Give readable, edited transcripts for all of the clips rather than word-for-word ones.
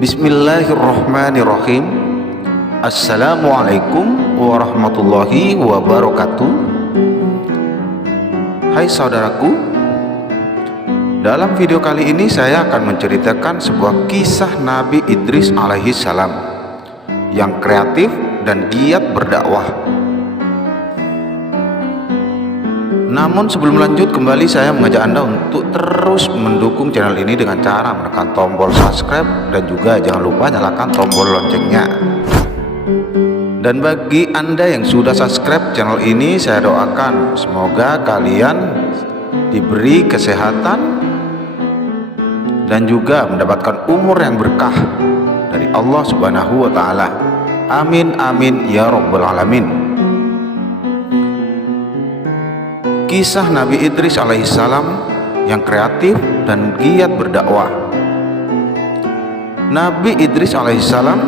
Bismillahirrahmanirrahim. Assalamualaikum warahmatullahi wabarakatuh. Hai saudaraku, dalam video kali ini saya akan menceritakan sebuah kisah Nabi Idris alaihi salam yang kreatif dan giat berdakwah. Namun sebelum lanjut, kembali saya mengajak Anda untuk terus mendukung channel ini dengan cara menekan tombol subscribe dan juga jangan lupa nyalakan tombol loncengnya. Dan bagi Anda yang sudah subscribe channel ini, saya doakan semoga kalian diberi kesehatan dan juga mendapatkan umur yang berkah dari Allah Subhanahu wa taala. Amin amin ya rabbal alamin. Kisah Nabi Idris alaihissalam yang kreatif dan giat berdakwah. Nabi Idris alaihissalam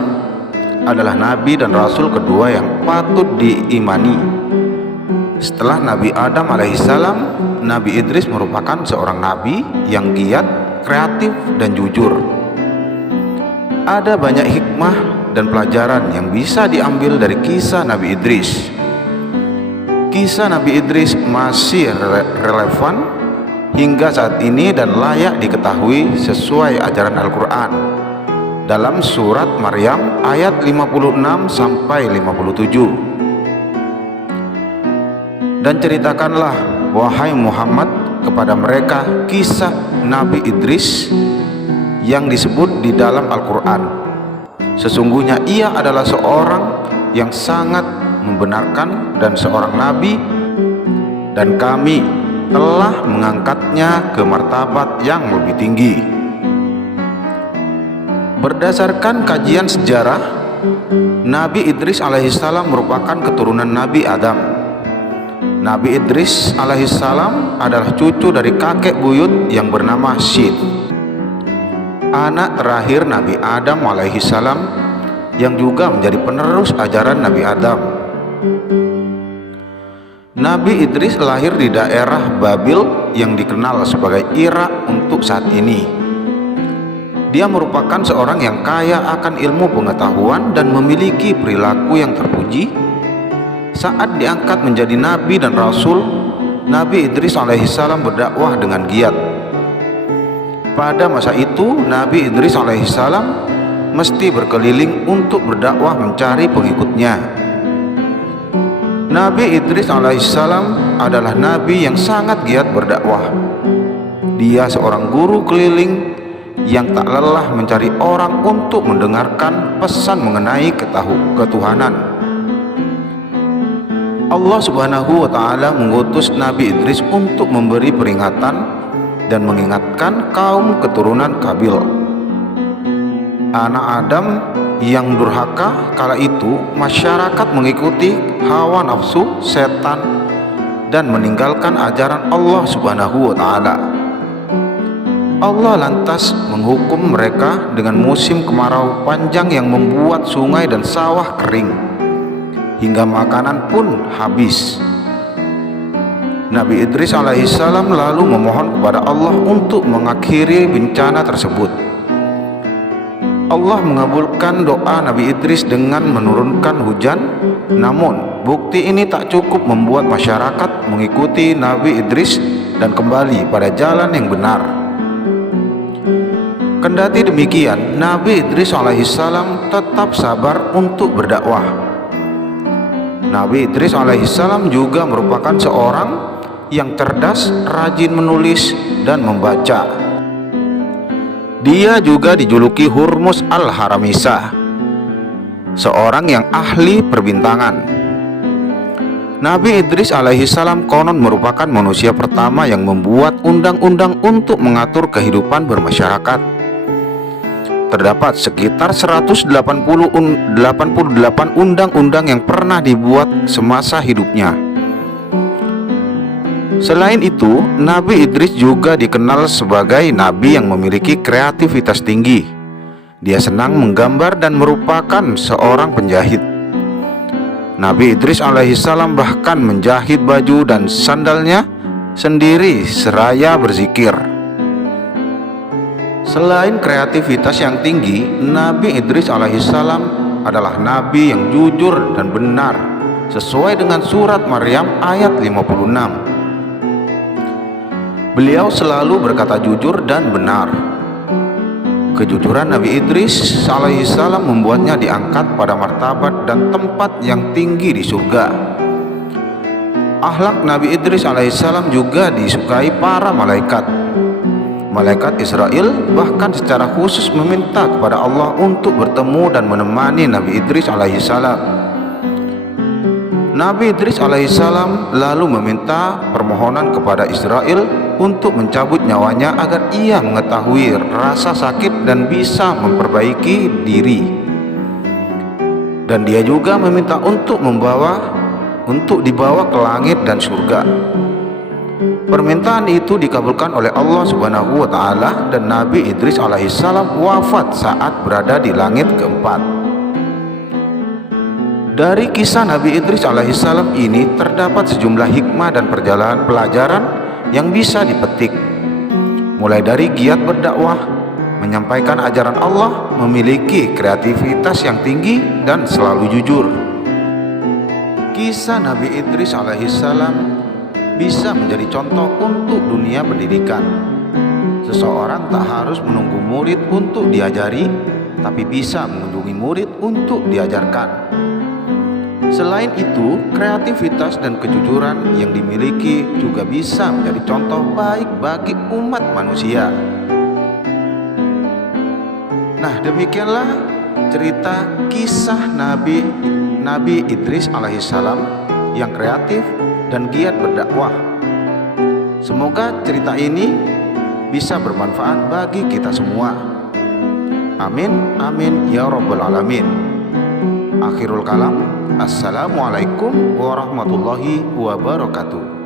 adalah nabi dan rasul kedua yang patut diimani. Setelah Nabi Adam alaihissalam, Nabi Idris merupakan seorang nabi yang giat, kreatif, dan jujur. Ada banyak hikmah dan pelajaran yang bisa diambil dari kisah Nabi Idris. Kisah Nabi Idris masih relevan hingga saat ini dan layak diketahui sesuai ajaran Al-Quran dalam surat Maryam ayat 56 sampai 57. Dan ceritakanlah wahai Muhammad kepada mereka kisah Nabi Idris yang disebut di dalam Al-Quran. Sesungguhnya ia adalah seorang yang sangat membenarkan dan seorang nabi, dan kami telah mengangkatnya ke martabat yang lebih tinggi. Berdasarkan kajian sejarah, Nabi Idris alaihissalam merupakan keturunan Nabi Adam. Nabi Idris alaihissalam adalah cucu dari kakek buyut yang bernama Syith, anak terakhir Nabi Adam alaihissalam, yang juga menjadi penerus ajaran Nabi Adam. Nabi Idris lahir di daerah Babil yang dikenal sebagai Irak untuk saat ini. Dia merupakan seorang yang kaya akan ilmu pengetahuan dan memiliki perilaku yang terpuji. Saat diangkat menjadi nabi dan rasul, Nabi Idris alaihissalam berdakwah dengan giat. Pada masa itu, Nabi Idris alaihissalam mesti berkeliling untuk berdakwah mencari pengikutnya. Nabi Idris alaihissalam adalah nabi yang sangat giat berdakwah. Dia seorang guru keliling yang tak lelah mencari orang untuk mendengarkan pesan mengenai ketuhanan. Allah Subhanahu wa taala mengutus Nabi Idris untuk memberi peringatan dan mengingatkan kaum keturunan Qabil, anak Adam yang durhaka. Kala itu masyarakat mengikuti hawa nafsu setan dan meninggalkan ajaran Allah Subhanahu wa taala. Allah lantas menghukum mereka dengan musim kemarau panjang yang membuat sungai dan sawah kering hingga makanan pun habis. Nabi Idris alaihissalam lalu memohon kepada Allah untuk mengakhiri bencana tersebut. Allah mengabulkan doa Nabi Idris dengan menurunkan hujan. Namun bukti ini tak cukup membuat masyarakat mengikuti Nabi Idris dan kembali pada jalan yang benar. Kendati demikian, Nabi Idris alaihissalam tetap sabar untuk berdakwah. Nabi Idris alaihissalam juga merupakan seorang yang cerdas, rajin menulis dan membaca. Dia juga dijuluki Hurmus al-Haramisah, seorang yang ahli perbintangan. Nabi Idris alaihissalam konon merupakan manusia pertama yang membuat undang-undang untuk mengatur kehidupan bermasyarakat. Terdapat sekitar 188 undang-undang yang pernah dibuat semasa hidupnya. Selain itu, Nabi Idris juga dikenal sebagai nabi yang memiliki kreativitas tinggi. Dia senang menggambar dan merupakan seorang penjahit. Nabi Idris alaihissalam bahkan menjahit baju dan sandalnya sendiri seraya berzikir. Selain kreativitas yang tinggi, Nabi Idris alaihissalam adalah nabi yang jujur dan benar, sesuai dengan surat Maryam ayat 56. Beliau selalu berkata jujur dan benar. Kejujuran Nabi Idris alaihissalam membuatnya diangkat pada martabat dan tempat yang tinggi di surga. Akhlak Nabi Idris alaihissalam juga disukai para malaikat. Malaikat Israel bahkan secara khusus meminta kepada Allah untuk bertemu dan menemani Nabi Idris alaihissalam. Nabi Idris alaihissalam lalu meminta permohonan kepada Israel untuk mencabut nyawanya agar ia mengetahui rasa sakit dan bisa memperbaiki diri. Dan dia juga meminta untuk dibawa ke langit dan surga. Permintaan itu dikabulkan oleh Allah Subhanahu wa taala dan Nabi Idris alaihissalam wafat saat berada di langit keempat. Dari kisah Nabi Idris alaihissalam ini terdapat sejumlah hikmah dan pelajaran yang bisa dipetik. Mulai dari giat berdakwah, menyampaikan ajaran Allah, memiliki kreativitas yang tinggi dan selalu jujur. Kisah Nabi Idris alaihissalam bisa menjadi contoh untuk dunia pendidikan. Seseorang tak harus menunggu murid untuk diajari, tapi bisa mengunjungi murid untuk diajarkan. Selain itu, kreativitas dan kejujuran yang dimiliki juga bisa menjadi contoh baik bagi umat manusia. Nah, demikianlah cerita kisah Nabi Idris alaihissalam yang kreatif dan giat berdakwah. Semoga cerita ini bisa bermanfaat bagi kita semua. Amin, amin, ya rabbal alamin. Akhirul kalam. Assalamualaikum warahmatullahi wabarakatuh.